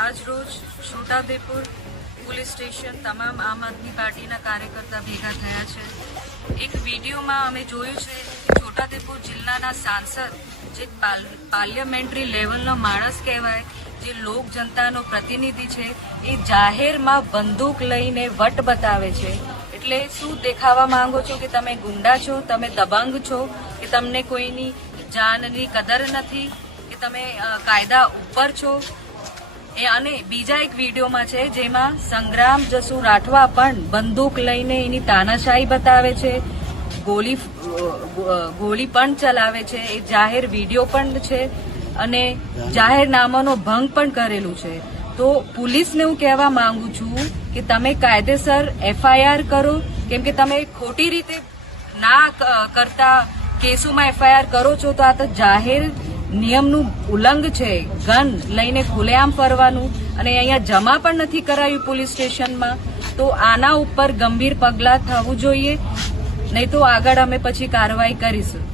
આજ રોજ Chhota Udepur police station તમામ આમ આદમી પાર્ટીના કાર્યકર્તા ભેગા થયા છે. એક વિડીયોમાં અમે જોયું છે કે છોટાઉદેપુર જિલ્લાના સાંસદ જે પાર્લિયામેન્ટરી લેવલનો માણસ કહેવાય, જે લોક જનતાનો પ્રતિનિધિ છે, એ જાહેરમાં બંદૂક લઈને વટ બતાવે છે. એટલે શું દેખાવા માંગો છો કે તમે ગુંડા છો, તમે દબંગ છો, કે તમને કોઈની જાનની કદર નથી, કે તમે કાયદા ઉપર છો? અને બીજા એક વિડીયોમાં છે જેમાં સંગ્રામ જસુ રાઠવા પણ બંદૂક લઈને એની તાનાશાહી બતાવે છે, ગોળી પણ ચલાવે છે. એ જાહેર વિડીયો પણ છે અને જાહેરનામાનો ભંગ પણ કરેલું છે. તો પોલીસને હું કહેવા માંગુ છું કે તમે કાયદેસર FIR કરો, કેમ કે તમે ખોટી રીતે ના કરતા કેસોમાં FIR કરો છો તો આ તો જાહેર નિયમનું ઉલ્લંઘન છે. ગન લઈને ખુલ્લેઆમ ફરવાનું, અને અહીંયા જમા પણ નથી કરાયું પોલીસ સ્ટેશનમાં. તો આના ઉપર ગંભીર પગલાં થવું જોઈએ, નહીં તો આગળ અમે પછી કાર્યવાહી કરીશું.